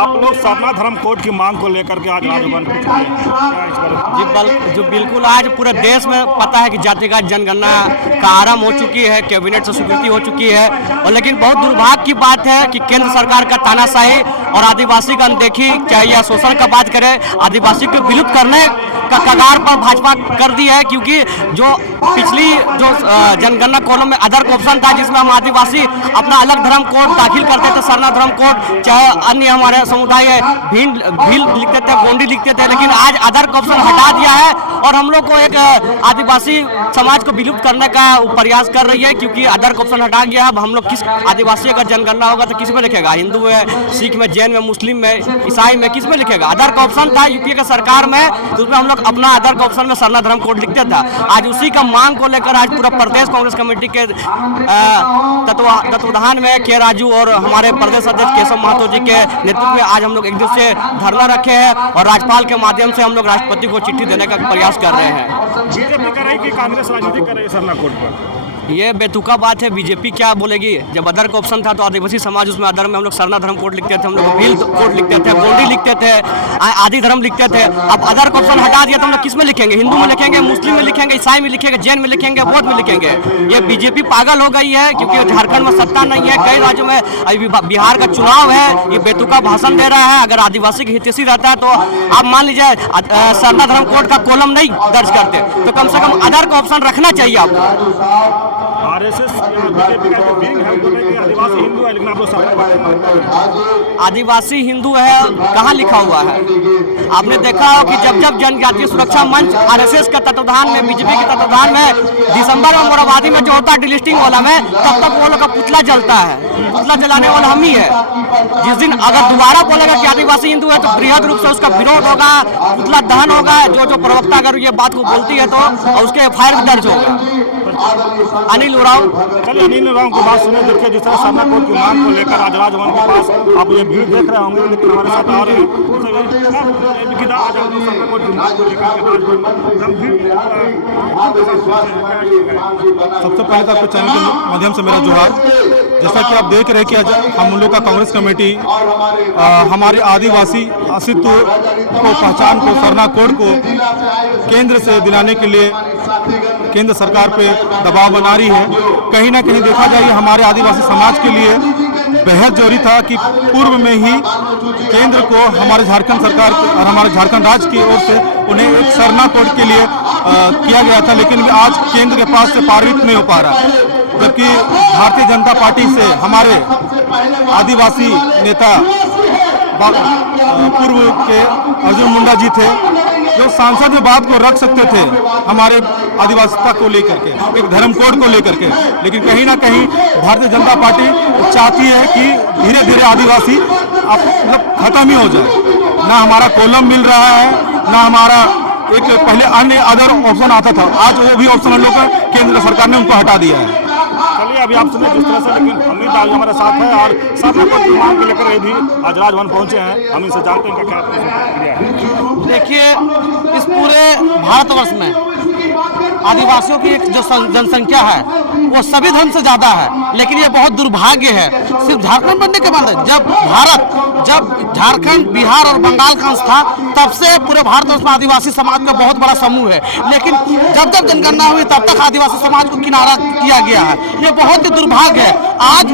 आप लोग सरना धर्म कोड की मांग को लेकर के आज राजभवन पे चले हैं, क्या इस पर? जो बिल्कुल आज पूरे देश में पता है कि जातिगत जनगणना का आरंभ हो चुकी है, कैबिनेट से स्वीकृति हो चुकी है, और लेकिन बहुत दुर्भाग्य की बात है कि केंद्र सरकार का तानाशाही और आदिवासी का अनदेखी, चाहे या शोषण का बात करें, आदिवासी को विलुप्त करने का कगार पर भाजपा कर दी है। क्योंकि जो पिछली जो जनगणना कॉलम में अदर ऑप्शन था, जिसमें हम आदिवासी अपना अलग धर्म कोड दाखिल करते थे, सरना धर्म कोड, चाहे अन्य हमारे समुदाय है भील लिखते थे, गोंडी लिखते थे, लेकिन आज अदर का ऑप्शन हटा दिया है और हम लोग को एक आदिवासी समाज को विलुप्त करने का प्रयास कर रही है। क्योंकि अदर का ऑप्शन हटा गया, अब हम लोग किस आदिवासी अगर जनगणना होगा तो किस में लिखेगा? हिंदू में, सिख में, जैन में, मुस्लिम में, ईसाई में, किस में लिखेगा? अदर का ऑप्शन था यूपीए के सरकार में, तो उसमें हम लोग अपना अदर का ऑप्शन में सरना धर्म कोड लिखते था। आज उसी का मांग को लेकर आज पूरा प्रदेश कांग्रेस कमेटी के तत्वाधान में के राजू और हमारे प्रदेश अध्यक्ष केशव महतो जी के नेतृत्व में आज हम लोग एक दिवसीय धरना रखे हैं और राज्यपाल के माध्यम से हम लोग राष्ट्रपति को चिट्ठी देने का प्रयास कर रहे हैं। बीजेपी कर रही कि कांग्रेस राजनीति कर रही है सरना कोड पर? ये बेतुका बात है, बीजेपी क्या बोलेगी? जब अदर का ऑप्शन था तो आदिवासी समाज उसमें अदर में हम लोग सरना धर्म कोड लिखते थे, हम लोग भील कोड लिखते थे, गोंडी लिखते थे, आदि धर्म लिखते थे। अब अदर का ऑप्शन हटा दिया तो हम लोग किस में लिखेंगे? हिंदू में लिखेंगे, मुस्लिम में लिखेंगे, ईसाई में लिखेंगे, जैन में लिखेंगे, बौद्ध में लिखेंगे? ये बीजेपी पागल हो गई है। क्योंकि झारखंड में सत्ता नहीं है, कई राज्यों में, अभी बिहार का चुनाव है, ये बेतुका भाषण दे रहा है। अगर आदिवासी की हितैषी रहता है तो आप मान लीजिए सरना धर्म कोड का कॉलम नहीं दर्ज करते, तो कम से कम अदर का ऑप्शन रखना चाहिए आपको। आरएसएस बीजेपी का जो विंग है, वो बोल रहे हैं कि आदिवासी हिंदू है, लेकिन आप लोग सरना आदिवासी हिंदू है, कहाँ लिखा हुआ है? आपने देखा हो कि जब जब जनजातीय सुरक्षा मंच आरएसएस के तत्वाधान में, बीजेपी के तत्वाधान में दिसंबर में मोराबादी में जो होता है डिलिस्टिंग वाला में, तब तक वो लोग का पुतला जलता है। पुतला जलाने वाला हम ही है। जिस दिन अगर दोबारा बोलेगा कि आदिवासी हिंदू है तो बृहद रूप से उसका विरोध होगा, पुतला दहन होगा। जो प्रवक्ता अगर ये बात को बोलती है तो उसके एफआईआर भी दर्ज होगा। अनिल उरांव, चलिए अनिल उरांव की बात सुने। देखिए जिस तरह सरना कोड की मांग को लेकर आज राजभवन के पास आप ये भीड़ देख रहे होंगे, लेकिन हमारे साथ और सबसे पहले तो आपके चैनल के माध्यम से मेरा जोहार। जैसा कि आप देख रहे हैं कि हम लोग का कांग्रेस कमेटी हमारे आदिवासी अस्तित्व को, पहचान को, सरना कोड को केंद्र से दिलाने के लिए केंद्र सरकार पे दबाव बना रही है। कहीं ना कहीं देखा जाए हमारे आदिवासी समाज के लिए बेहद जरूरी था कि पूर्व में ही केंद्र को हमारे झारखंड सरकार और हमारे झारखंड राज्य की ओर से उन्हें एक सरना कोड के लिए किया गया था, लेकिन आज केंद्र के पास से पारित नहीं हो पा रहा। जबकि भारतीय जनता पार्टी से हमारे आदिवासी नेता पूर्व के अर्जुन मुंडा जी थे, जो सांसद में बात को रख सकते थे हमारे आदिवासिता को लेकर के, एक धर्म कोड को लेकर के। लेकिन कहीं ना कहीं भारतीय जनता पार्टी चाहती है कि धीरे धीरे आदिवासी मतलब खत्म ही हो जाए। ना हमारा कॉलम मिल रहा है, ना हमारा एक पहले अन्य अदर ऑप्शन आता था, आज वो भी ऑप्शन हम लोग का केंद्र सरकार ने उनको हटा दिया है। चलिए अभी आप सुने जिस तरह से, लेकिन अमित आज हमारे साथ है और सरना कोड की मांग को लेकर ये भी आज राजभवन पहुंचे हैं। हम इनसे जानते हैं क्या प्रतिक्रिया है। देखिए, इस पूरे भारतवर्ष में आदिवासियों की एक जो जनसंख्या है वो सभी धर्म से ज़्यादा है, लेकिन ये बहुत दुर्भाग्य है सिर्फ झारखंड बनने के बाद। जब झारखंड, बिहार और बंगाल का अंश था, तब से पूरे भारतवर्ष में आदिवासी समाज का बहुत बड़ा समूह है। लेकिन जब जब जनगणना हुई तब तक आदिवासी समाज को किनारा किया गया है। ये बहुत ही दुर्भाग्य है। आज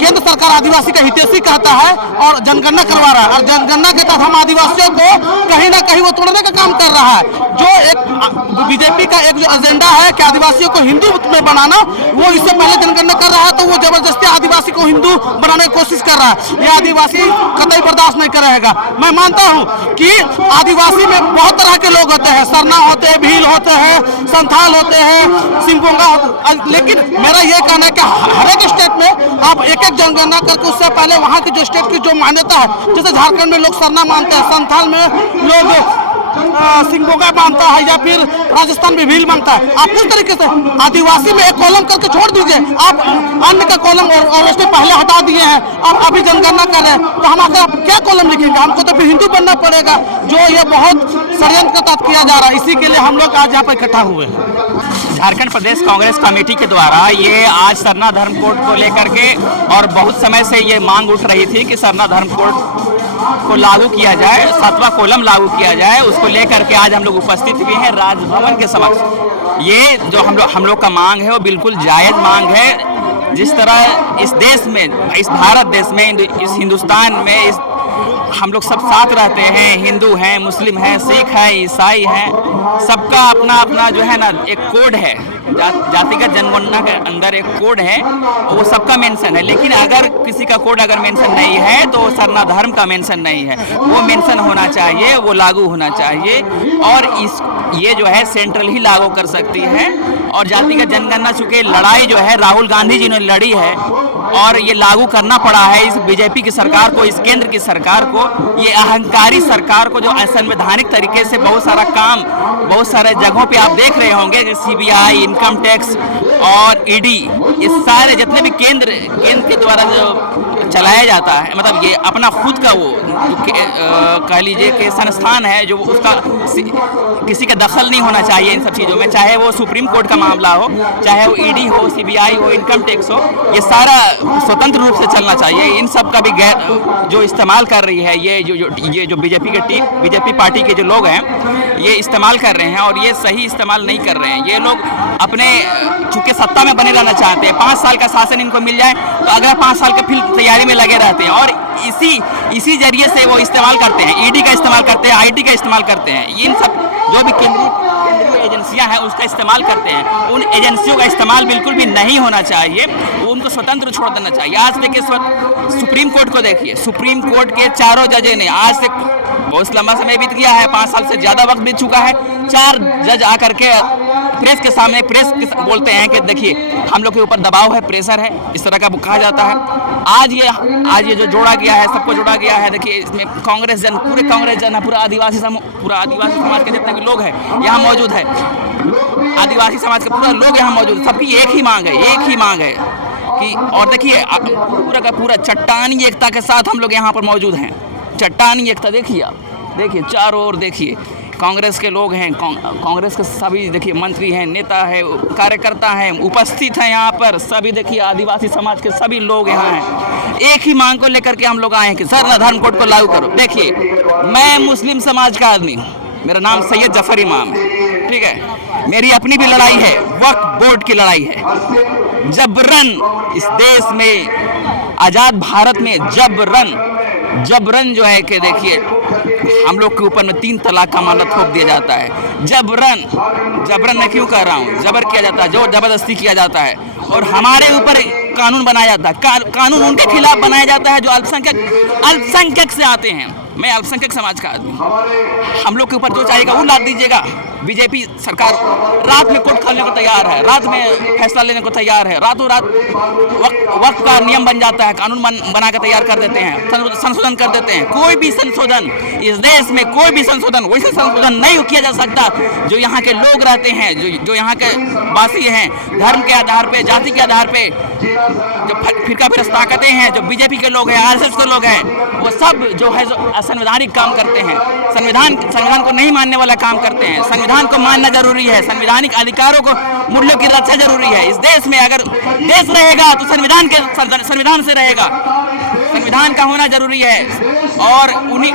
केंद्र सरकार आदिवासी का हितैषी कहता है और जनगणना करवा रहा है, और जनगणना के तहत हम आदिवासियों को कहीं ना कहीं वो तोड़ने का काम कर रहा है। जो एक बीजेपी का एक जो एजेंडा है कि आदिवासियों को हिंदू में बनाना, वो इससे पहले जनगणना कर रहा है, तो वो जबरदस्ती आदिवासी को हिंदू बनाने की कोशिश कर रहा है। ये आदिवासी कतई बर्दाश्त नहीं करेगा। मैं मानता हूँ कि आदिवासी में बहुत तरह के लोग होते हैं, सरना होते हैं, भील होते हैं, संथाल होते हैं, सिंगोंगा होते, लेकिन मेरा ये कहना है कि हर एक स्टेट में आप एक एक जनगणना करके उससे पहले वहाँ की जो स्टेट की जो मान्यता है, जैसे झारखंड में लोग सरना मानते हैं, संथाल में लोग सिंगोंगा मानता है, या फिर राजस्थान में भील मानता है। आप उस तरीके से आदिवासी में एक कॉलम करके छोड़ दीजिए। आप अन्य का कॉलम और उसने पहले हटा दिए हैं, अब अभी जनगणना कर रहे हैं, तो हम आकर आप क्या कॉलम लिखेंगे? हमको तो फिर हिंदू बनना पड़ेगा। जो ये बहुत षड्यंत्र के तहत किया जा रहा है, इसी के लिए हम लोग आज यहाँ पर इकट्ठा हुए हैं। झारखंड प्रदेश कांग्रेस कमेटी के द्वारा ये आज सरना धर्म कोड को लेकर के, और बहुत समय से ये मांग उठ रही थी कि सरना धर्म कोड को लागू किया जाए, 7वां कॉलम लागू किया जाए, उसको लेकर के आज हम लोग उपस्थित हुए हैं राजभवन के समक्ष। ये जो हम लोग का मांग है वो बिल्कुल जायज़ मांग है। जिस तरह इस देश में, इस भारत देश में, इस हिंदुस्तान में हम लोग सब साथ रहते हैं, हिंदू हैं, मुस्लिम हैं, सिख हैं, ईसाई हैं, सबका अपना अपना जो है ना एक कोड है, जातिगत जनगणना के अंदर एक कोड है, वो सबका मेंशन है। लेकिन अगर किसी का कोड अगर मेंशन नहीं है तो सरना धर्म का मेंशन नहीं है, वो मेंशन होना चाहिए, वो लागू होना चाहिए। और ये जो है सेंट्रल ही लागू कर सकती है। और जातिगत जनगणना चूँकि लड़ाई जो है राहुल गांधी जी ने लड़ी है और ये लागू करना पड़ा है इस बीजेपी की सरकार को, इस केंद्र की सरकार को, ये अहंकारी सरकार को, जो असंवैधानिक तरीके से बहुत सारा काम बहुत सारे जगहों पे आप देख रहे होंगे कि सीबीआई, इनकम टैक्स और ईडी, ये सारे जितने भी केंद्र के द्वारा जो चलाया जाता है, मतलब ये अपना खुद का वो कह लीजिए कि संस्थान है जो उसका किसी का दखल नहीं होना चाहिए इन सब चीज़ों में, चाहे वो सुप्रीम कोर्ट का मामला हो, चाहे वो ईडी हो, सीबीआई हो, इनकम टैक्स हो, ये सारा स्वतंत्र रूप से चलना चाहिए। इन सब का भी जो इस्तेमाल कर रही है ये जो बीजेपी पार्टी के जो लोग हैं ये इस्तेमाल कर रहे हैं और ये सही इस्तेमाल नहीं कर रहे हैं। ये लोग अपने चूँकि सत्ता में बने रहना चाहते हैं, 5 साल का शासन इनको मिल जाए तो अगला 5 साल के फिर तैयारी में लगे रहते हैं और इसी जरिए से वो इस्तेमाल करते हैं, ईडी का इस्तेमाल करते हैं, आईटी का इस्तेमाल करते हैं, इन सब जो भी केंद्रीय एजेंसियां हैं उसका इस्तेमाल करते हैं। उन एजेंसियों का इस्तेमाल बिल्कुल भी नहीं होना चाहिए, उनको स्वतंत्र छोड़ देना चाहिए। आज देखिए सुप्रीम कोर्ट को देखिए, सुप्रीम कोर्ट के चारों जजें ने आज से बहुत लंबा समय बीत गया है, 5 साल से ज़्यादा वक्त बीत चुका है, 4 जज आकर के प्रेस के सामने बोलते हैं कि देखिए हम लोग के ऊपर दबाव है, प्रेशर है, इस तरह का कहा जाता है। आज ये जो जोड़ा गया है, सबको जोड़ा गया है, देखिए इसमें पूरे कांग्रेस जन है, पूरा आदिवासी समाज के जितने भी लोग हैं यहाँ मौजूद है, आदिवासी समाज के पूरा लोग यहाँ मौजूद, सबकी एक ही मांग है कि, और देखिए पूरा का पूरा चट्टानी एकता के साथ हम लोग यहाँ पर मौजूद हैं। चट्टानी एकता देखिए, आप देखिए चारों ओर देखिए, कांग्रेस के लोग हैं, कांग्रेस के सभी देखिए मंत्री हैं, नेता है, कार्यकर्ता हैं, उपस्थित हैं यहाँ पर, सभी देखिए आदिवासी समाज के सभी लोग यहाँ हैं। एक ही मांग को लेकर के हम लोग आए हैं कि सरना धर्म कोड को लागू करो। देखिए मैं मुस्लिम समाज का आदमी हूँ, मेरा नाम सैयद जफर इमाम है, ठीक है, मेरी अपनी भी लड़ाई है, वक्फ बोर्ड की लड़ाई है। जबरन इस देश में, आज़ाद भारत में जबरन जो है कि देखिए हम लोग के ऊपर में 3 तलाक का मामला थोप दिया जाता है। जबरन मैं क्यों कह रहा हूँ, जबर किया जाता है, जोर जबरदस्ती किया जाता है और हमारे ऊपर कानून बनाया जाता है। कानून उनके खिलाफ बनाया जाता है जो अल्पसंख्यक से आते हैं। मैं अल्पसंख्यक समाज का आदमी, हम लोग के ऊपर जो चाहेगा वो लाद दीजिएगा। बीजेपी सरकार रात में कोर्ट खोलने को तैयार है, रात में फैसला लेने को तैयार है, रातों रात वक्त का नियम बन जाता है, कानून बना के तैयार कर देते हैं, संशोधन कर देते हैं। कोई भी संशोधन इस देश में, कोई भी संशोधन वैसे संशोधन नहीं किया जा सकता जो यहाँ के लोग रहते हैं, जो यहाँ के वासी हैं, धर्म के आधार पे, जाति के आधार पे जो फिरका फिरस्त ताकतें हैं, जो बीजेपी के लोग हैं, आरएसएस के लोग हैं, वो सब जो है असंवैधानिक काम करते हैं, संविधान को नहीं मानने वाला काम करते हैं। संविधान को मानना जरूरी है, संवैधानिक अधिकारों को, मूल्यों की रक्षा जरूरी है। इस देश में अगर देश रहेगा तो संविधान से रहेगा, संविधान का होना जरूरी है। और उन्हीं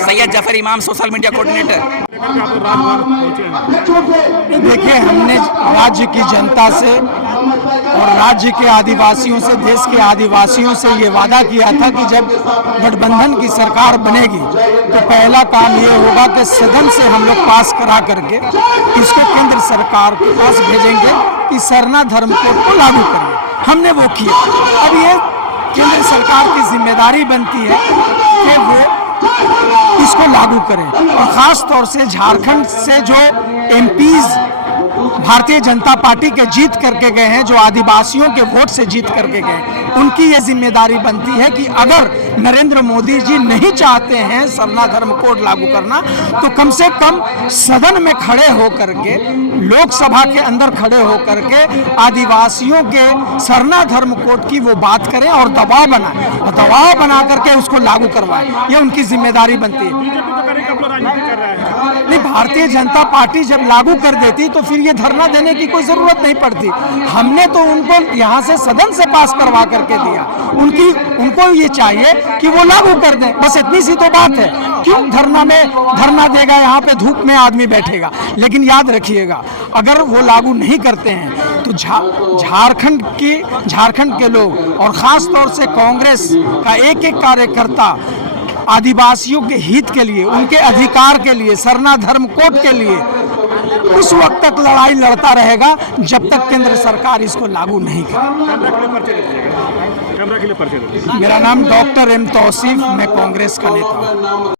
सैयद जफर इमाम, सोशल मीडिया कोऑर्डिनेटर। देखिए, हमने राज्य की जनता से और राज्य के आदिवासियों से, देश के आदिवासियों से ये वादा किया था कि जब गठबंधन की सरकार बनेगी तो पहला काम ये होगा कि सदन से हम लोग पास करा करके इसको केंद्र सरकार के पास भेजेंगे कि सरना धर्म कोड को लागू करें। हमने वो किया। अब ये केंद्र सरकार की जिम्मेदारी बनती है कि वो इसको लागू करें। और ख़ास तौर से झारखंड से जो एमपीज़ भारतीय जनता पार्टी के जीत करके गए हैं, जो आदिवासियों के वोट से जीत करके गए, उनकी ये जिम्मेदारी बनती है कि अगर नरेंद्र मोदी जी नहीं चाहते हैं सरना धर्म कोड लागू करना तो कम से कम सदन में खड़े होकर के, लोकसभा के अंदर खड़े होकर के आदिवासियों के सरना धर्म कोड की वो बात करें और दबाव बनाएं, और दबाव बना करके उसको लागू करवाएं। ये उनकी जिम्मेदारी बनती है। नहीं, भारतीय जनता पार्टी जब लागू कर देती तो फिर ये धरना देने की कोई जरूरत नहीं पड़ती। हमने तो उनको यहाँ से सदन से पास करवा करके दिया, उनको ये चाहिए कि वो लागू कर दें, बस इतनी सी तो बात है। क्यों धरना देगा, यहाँ पे धूप में आदमी बैठेगा। लेकिन याद रखिएगा, अगर वो लागू नहीं करते हैं तो झारखंड के लोग और खास तौर से कांग्रेस का एक एक कार्यकर्ता आदिवासियों के हित के लिए, उनके अधिकार के लिए, सरना धर्म कोड के लिए उस वक्त तक लड़ाई लड़ता रहेगा जब तक केंद्र सरकार इसको लागू नहीं करे। कैमरा के लिए परिचय दीजिए। मेरा नाम डॉक्टर एम तौसीफ, मैं कांग्रेस का नेता हूँ।